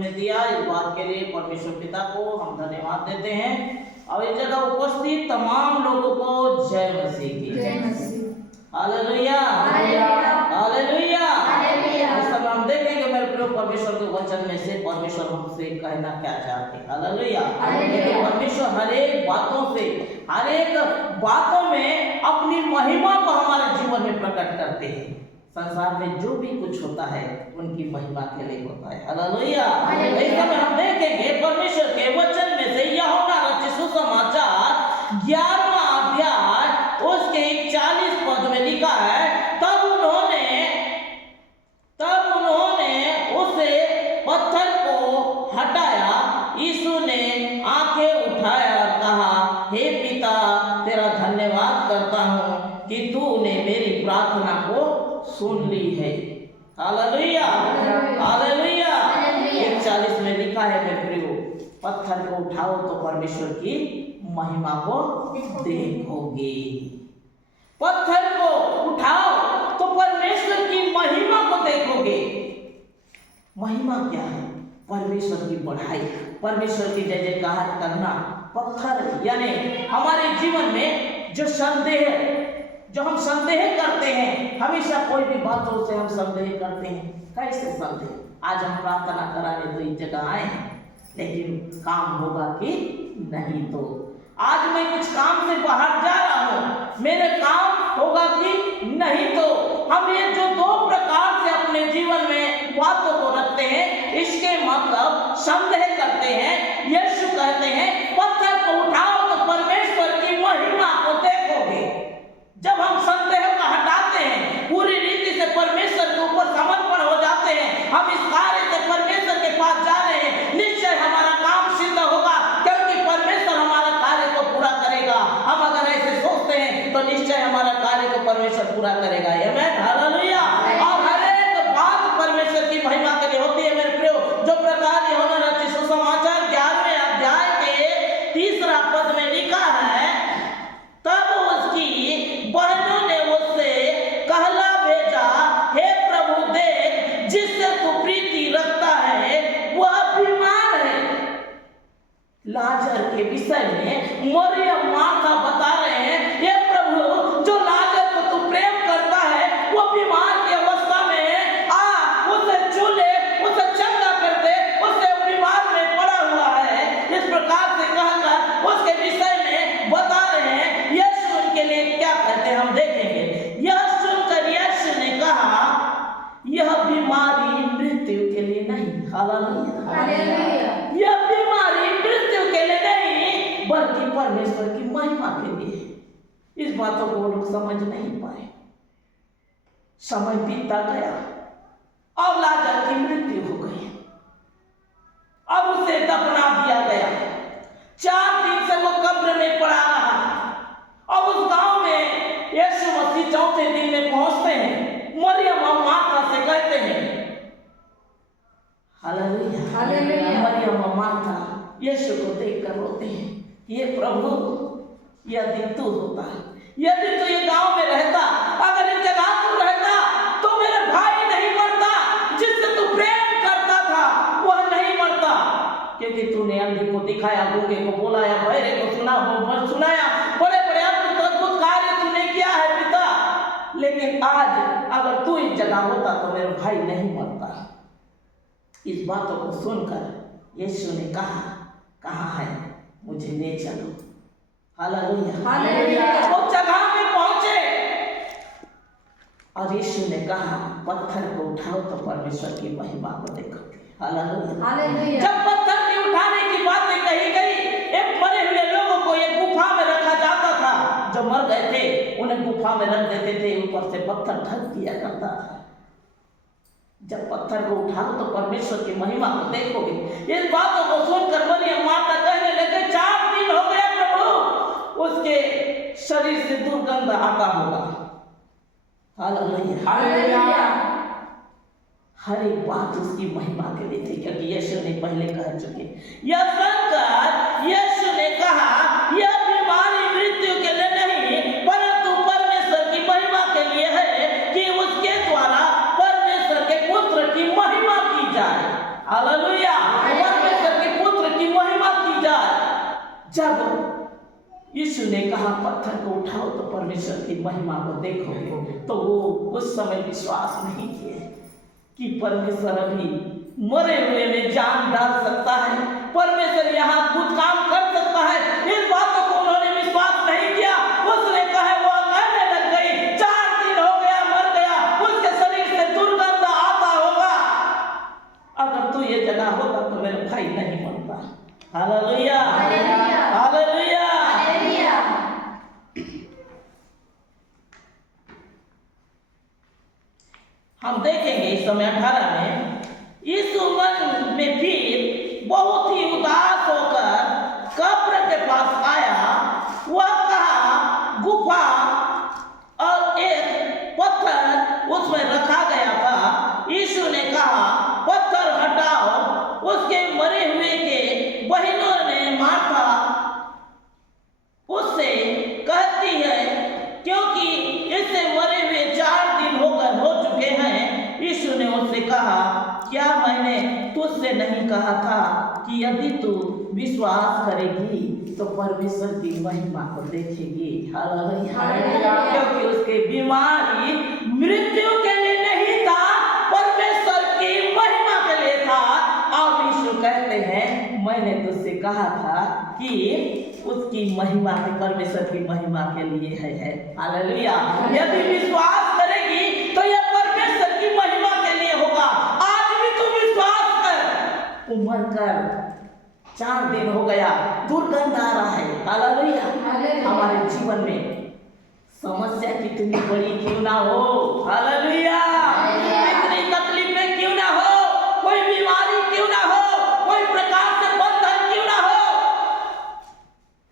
ने दिया, इस बात के लिए परमेश्वर पिता को हम धन्यवाद देते हैं। और इस जगह उपस्थित तमाम लोगों को जय मसीह की। Hallelujah, hallelujah. इस समय हम देखेंगे मेरे प्रिय परमेश्वर के वचन में से परमेश्वर हमसे कहना क्या चाहते हैं। हालेलुया। परमेश्वर हर एक बातों में अपनी महिमा को हमारे जीवन में प्रकट करते हैं। संसार में जो भी कुछ होता है उनकी महिमा के लिए होता है। हालेलुया। इस समय हम देखेंगे परमेश्वर के वचन में से यूहन्ना रचित सुसमाचार 11वां अध्याय उसके 40 पद में लिखा है, तब उन्होंने उसे पत्थर को हटाया। यीशु ने आंखें उठाया और कहा, हे पिता, तेरा धन्यवाद करता हूँ कि तूने मेरी प्रार्थना को सुन ली है। Hallelujah, hallelujah. 41 में लिखा है मेरे प्रियो, पत्थर को उठाओ तो परमेश्वर की महिमा को देखोगे। पत्थर को उठाओ तो परमेश्वर की महिमा को देखोगे। महिमा क्या है? परमेश्वर की बढ़ाई, परमेश्वर की जय जयकार करना। पत्थर यानी हमारे जीवन में जो हम संदेह करते हैं, हमेशा कोई भी बातों से हम संदेह करते हैं। कैसे संदेह? आज हम प्रार्थना कराने तो इस जगह आए हैं, लेकिन काम होगा कि नहीं? तो आज मैं कुछ काम से बाहर जा रहा हूँ, मेरे काम होगा कि नहीं? तो हम ये जो दो प्रकार से अपने जीवन में बातों को रखते हैं, इसके मतलब संदेह करते हैं। यीशु कहते हैं पत्थर को उठाओ तो परमेश्वर की महिमा को देखोगे। जब हम संदेह को हटाते हैं, पूरी रीति से परमेश्वर के ऊपर समर्पण हो जाते हैं, हम इस कार्य से परमेश्वर के पास जा रहे हैं, निश्चय हमारा काम सिद्ध होगा, क्योंकि परमेश्वर हमारा कार्य को पूरा करेगा। हम अगर ऐसे सोचते हैं तो निश्चय हमारा कार्य को परमेश्वर पूरा करेगा। आमीन, हालेलुया। और हर एक बात परमेश्वर की महिमा के लिए होती है मेरे प्रियो। जो प्रकार यूहन्ना रचित सुसमाचार 11वें अध्याय के 3 पद में लिखा है, तब उसकी बहनों ने उससे कहला भेजा, हे प्रभु, देख, जिससे तू प्रीति रखता है वह बीमार है। लाजर के विषय में मरियम मार्था बता रहे हैं, हे प्रभु, जो लाजर को तू प्रेम करता है वो बीमार की अवस्था में है, उसे छू ले, उसे चंगा कर दे, उसे बीमार में पड़ा हुआ है। इस प्रकार से कहकर उसके विषय में बता रहे हैं। यीशु उनके लिए क्या कहते हैं हम देखेंगे। यह सुनकर यीशु ने कहा, यह बीमारी मृत्यु के लिए नहीं। हालेलुया। यह बीमारी मृत्यु के लिए नहीं, बल्कि परमेश्वर की महिमा के लिए। इस बातों को लोग समझ नहीं पाए। समय बीतता गया और लाजर की मृत्यु हो गई। अब उसे दफना दिया गया। 4 दिन से वो कब्र में पड़ा रहा। और उस गांव में यीशु मसीह 4थे दिन में पहुंचते हैं। मरियम और मार्था से कहते हैं, हालेलुया, हालेलुया। मरियम और मार्था यीशु को देखकर रोते हैं, ये प्रभु, यदि तू होता, यदि तू ये गांव में रहता, अगर इस जगह तू रहता तो मेरा भाई नहीं मरता। जिससे तू प्रेम करता था वह नहीं मरता, क्योंकि तूने अंधे को दिखाया, गूंगे को बोलाया, बहरे को सुनाया, बड़े बड़े अद्भुत कार्य तूने किया है पिता। लेकिन आज अगर तू इस जगह होता तो मेरा भाई नहीं मरता। इस बातों को सुनकर यीशु ने कहा, कहाँ है, मुझे ले चलो। Hallelujah, hallelujah. वो जगह में पहुंचे और यीशु ने कहा, पत्थर को उठाओ तो परमेश्वर की महिमा को देखोगे। Hallelujah, hallelujah. जब पत्थर के उठाने की बातें कही गई, एक मरे हुए लोगों को एक गुफा में रखा जाता था। जो मर गए थे उन्हें गुफा में रख देते थे, ऊपर से पत्थर ढक दिया करता था। जब पत्थर को उठाओ तो परमेश्वर की महिमा को देखोगे। इस बातों को सुनकर मरियम माता कहने लगे, 4 दिन हो गए प्रभु, उसके शरीर से दुर्गंध आता होगा। Hallelujah, hallelujah. हर एक बात उसकी महिमा के लिए थी, क्योंकि यीशु ने पहले कह चुके। यह सुनकर यीशु ने कहा, यह बीमारी मृत्यु के लिए नहीं, परंतु परमेश्वर की महिमा के लिए है, कि उसके द्वारा परमेश्वर के पुत्र की महिमा की जाए। हालेलुया। परमेश्वर के पुत्र की महिमा की जाए। जब यीशु ने कहा पत्थर को उठाओ तो परमेश्वर की महिमा को देखोगे, तो वो उस समय विश्वास नहीं किए कि परमेश्वर अभी मरे हुए में जान डाल सकता है, परमेश्वर यहाँ कुछ काम कर सकता है। इस बातों को उन्होंने विश्वास नहीं किया। उसने कहा, वो कहने लग गई, 4 दिन हो गया मर गया, उसके शरीर से दुर्गंध आता होगा, अगर तू ये जगह होता तो मेरा भाई नहीं मरता। Hallelujah, hallelujah. हम देखेंगे इस समय 18 में, यीशु मन में फिर बहुत ही उदास होकर कब्र के पास आया। वह कहा, गुफा और एक पत्थर उसमें रखा गया था। यीशु ने कहा, पत्थर हटाओ। उसके मरे हुए के बहनों ने मार्था उससे कहती है, क्योंकि इससे मरे हुए 4 दिन हो चुके हैं। यीशु ने उससे कहा, क्या मैंने तुझसे नहीं कहा था कि यदि तू विश्वास करेगी तो परमेश्वर की महिमा को देखेगी। हालेलुया। क्योंकि उसके बीमारी मृत्यु के लिए नहीं था, परमेश्वर की महिमा के लिए था। और यीशु कहते हैं, मैंने तुझसे कहा था कि उसकी महिमा के, परमेश्वर की महिमा के लिए है। हालेलुया। यदि विश्वास करेगी तो यह परमेश्वर की महिमा के लिए होगा। आज भी तू विश्वास कर। उम्र कर 4 दिन हो गया, दुर्गंध आ रहा है। हालेलुया। हमारे जीवन में समस्या कितनी बड़ी क्यों ना हो, हालेलुया, कितनी तकलीफें क्यों ना हो, कोई बीमारी क्यों ना हो, कोई प्रकार से बंधन क्यों ना हो,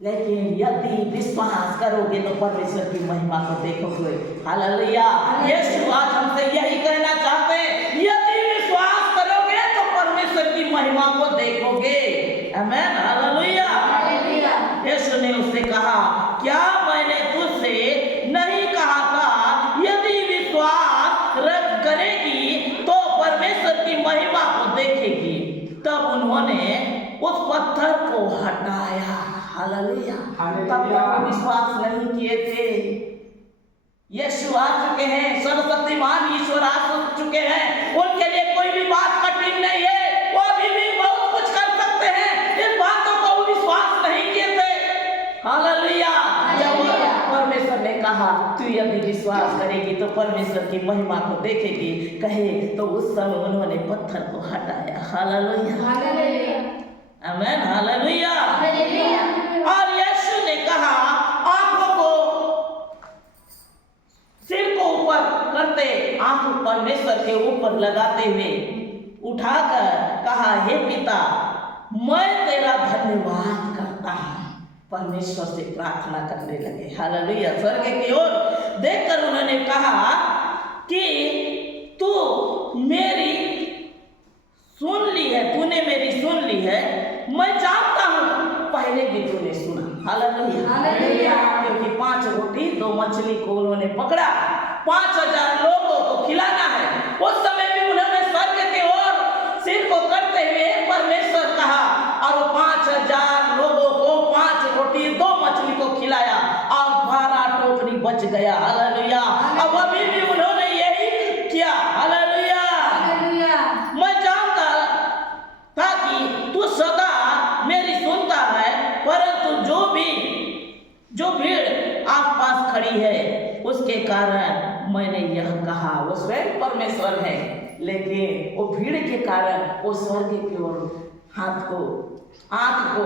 लेकिन यदि विश्वास करोगे तो परमेश्वर की महिमा को देखोगे। हालेलुया। यीशु आज हमसे यही कहना चाहते हैं, यदि विश्वास करोगे तो परमेश्वर की महिमा को देखोगे। आमीन। हालेलुया। यीशु ने उससे कहा, क्या मैंने तुझसे नहीं कहा था, यदि विश्वास करेगी तो परमेश्वर की महिमा को देखेगी। तब उन्होंने उस पत्थर को हटाया। हालेलुया। तब तक विश्वास नहीं किए थे। यीशु आ चुके हैं, सर्वशक्तिमान ईश्वर आ चुके हैं, उनके लिए कोई भी बात कठिन नहीं है, वो अभी भी बहुत कुछ कर सकते हैं। इन बातों को विश्वास नहीं किए थे। हालेलुया। जब परमेश्वर ने कहा, तू यदि विश्वास करेगी तो परमेश्वर की महिमा को देखेगी, कहे तो उस समय उन्होंने पत्थर को हटाया। हालेलुया, आमीन। हालेलुया। और यीशु ने कहा, आंखों को, सिर को ऊपर करते, आंख परमेश्वर के ऊपर लगाते हुए उठाकर कहा, हे पिता, मैं तेरा धन्यवाद करता हूं। परमेश्वर से प्रार्थना करने लगे। हालेलुया। स्वर्ग की ओर देखकर उन्होंने कहा कि तू मेरी सुन ली है, तूने मेरी सुन ली है। मैं जानता हूं पहले भी तूने सुना। हालेलुया। क्योंकि 5 रोटी 2 मछली को उन्होंने पकड़ा, 5000 लोगों को खिलाना है। उस समय भी उन्होंने स्वर्ग की ओर सिर को करते हुए परमेश्वर कहा, और 5000 लोगों को 5 रोटी 2 मछली को खिलाया और 12 टोकरी बच गया। हालेलुया। अब अभी भी उन्होंने यही किया। हालेलुया। मैं जानता था कि तू सदा मेरी सुनता है, परंतु जो भीड़ आसपास खड़ी है उसके कारण मैंने यह कहा। वो स्वयं परमेश्वर है, लेकिन वो भीड़ के कारण वो स्वर्ग की ओर हाथ को, आंख को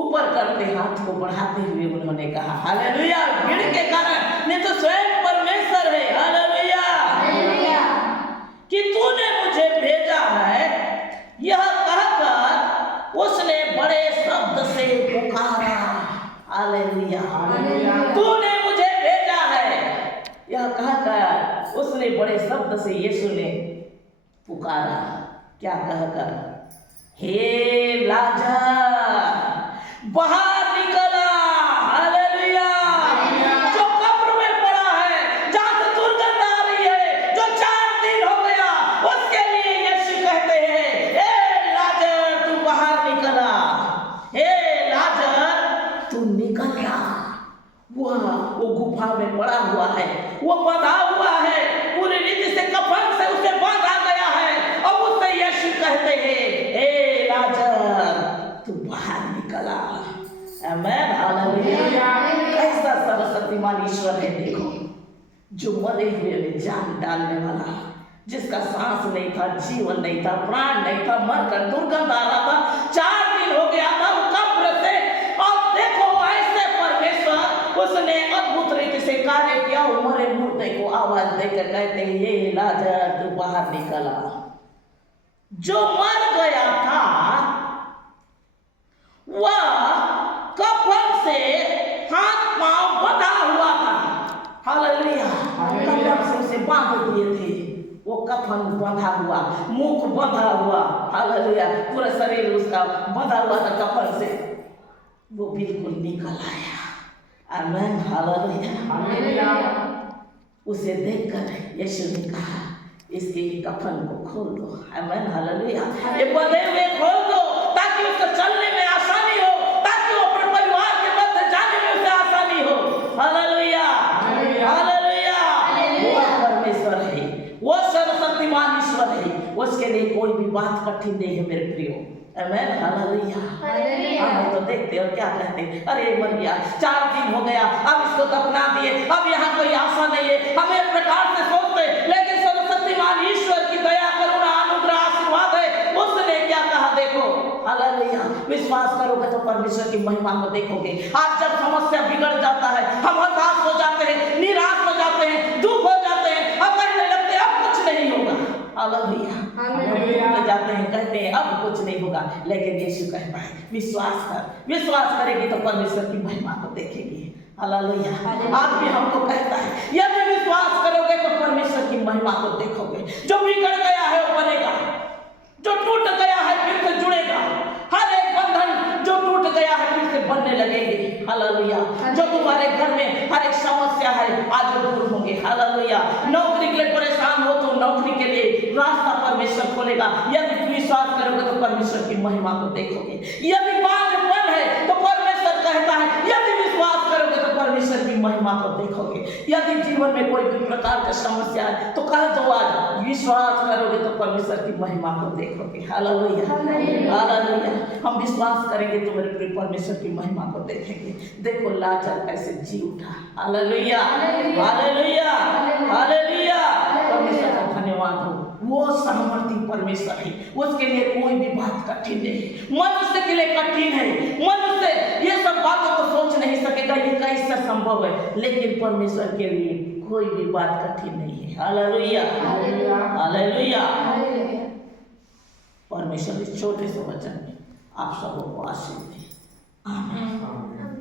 ऊपर करते, हाथ को बढ़ाते हुए उन्होंने कहा, हालेलुया। भीड़ के कारण नहीं तो स्वयं परमेश्वर है। हालेलुया। कि तूने मुझे भेजा है, यह कहकर उसने बड़े शब्द से पुकारा। हालेलुया। तूने मुझे भेजा है, यह कहकर उसने बड़े शब्द से यीशु ने पुकारा। क्या कहकर? हे लाजर बाहर निकला। हालेलुया। जो कब्र में पड़ा है, जहां से दुर्गंध आ रही है, जो 4 दिन हो गया, उसके लिए यीशु कहते हैं, हे गुफा में पड़ा हुआ है, वो बंधा हुआ है, पूरी रीति से कफन से उसे बांधा गया है। और उससे यीशु कहते हैं, ए लाजर तू बाहर निकला। आमीन, हालेलुया। कैसा सर्वशक्तिमान ईश्वर है देखो, जो मरे हुए में जान डालने वाला, जिसका सांस नहीं था, जीवन नहीं था, प्राण नहीं था, मरकर दुर्गंध आ रहा था, 4 दिन हो गया था वो कब्र से। और देखो ऐसे परमेश्वर उसने अद्भुत रीति से कार्य किया। वो मरे मुर्दे को आवाज देकर कहते हैं, ये लाजर तू बाहर निकला। जो मर गया था वह कफन से हाथ पांव बंधा हुआ था। हालेलुया। कफन से उसे बांध दिए थे, वो कफन बंधा हुआ, मुख बंधा हुआ। हालेलुया। पूरा शरीर उसका बंधा हुआ था कफन से, वो बिल्कुल निकल आया। आमीन, हालेलुया। उसे देखकर यीशु ने कहा, इसके कफन को खोल दो। आमीन, हालेलुया। ये बंधे हुए खोल दो ताकि उसको चलने में आसानी हो, ताकि वो अपने परिवार के मध्य जाने में उसे आसानी हो। Hallelujah, hallelujah. वो परमेश्वर है, वो सर्वशक्तिमान ईश्वर है, उसके लिए कोई भी बात कठिन नहीं है मेरे प्रियो। आमीन, हालेलुया। हम तो देखते और क्या कहते हैं, अरे मर गया, 4 दिन हो गया, अब इसको दफना दिए, अब यहाँ कोई आशा नहीं है। हमें एक प्रकार से सोचते, लेकिन सर्वशक्तिमान ईश्वर की दया, करुणा, अनुग्रह, आशीर्वाद है। उसने क्या कहा देखो। हालेलुया। विश्वास करोगे तो परमेश्वर की महिमा को देखोगे। आज जब समस्या बिगड़ जाता है, हम हताश हो जाते हैं, निराश हो जाते हैं, दुख हो जाते हैं, अब कहने लगते हैं अब कुछ नहीं होगा। हालेलुया। हम जाते हैं, कहते हैं अब कुछ नहीं होगा, लेकिन यीशु कहता है विश्वास कर, विश्वास करेगी तो परमेश्वर की महिमा को देखेगी। हालेलुया। आज भी हमको कहता है यदि विश्वास करोगे तो परमेश्वर की महिमा को देखोगे। जो बिगड़ गया है वो बनेगा, जो टूट गया है फिर से जुड़ेगा। हर एक बंधन जो टूट गया है फिर से बनने लगेंगे। हालेलुया। जो तुम्हारे घर में हर एक समस्या है आज वो दूर होंगे। हालेलुया। नौकरी के लिए परेशान हो तो नौकरी के लिए रास्ता परमेश्वर खोलेगा। यदि विश्वास करोगे तो परमेश्वर की महिमा को देखोगे। यदि बांझपन है तो परमेश्वर कहता है यदि विश्वास करोगे तो परमेश्वर की महिमा को देखोगे। यदि जीवन में कोई भी प्रकार का समस्या है तो कह दो आज विश्वास करोगे तो परमेश्वर की महिमा को देखोगे। Hallelujah, hallelujah. हम विश्वास करेंगे तो मेरे प्रिय परमेश्वर की महिमा को देखेंगे। देखो लाजर कैसे जी उठा। Hallelujah, hallelujah, hallelujah. परमेश्वर का धन्यवाद हो। वो सामर्थी परमेश्वर है, उसके लिए कोई भी बात कठिन नहीं है। मनुष्य के लिए कठिन है, मनुष्य ये सब बातों को सोच नहीं सकेगा, ये कैसे संभव है, लेकिन परमेश्वर के लिए कोई भी बात कठिन नहीं है। Hallelujah, hallelujah. परमेश्वर इस छोटे से वचन में आप सबको आशीष दे। आमीन।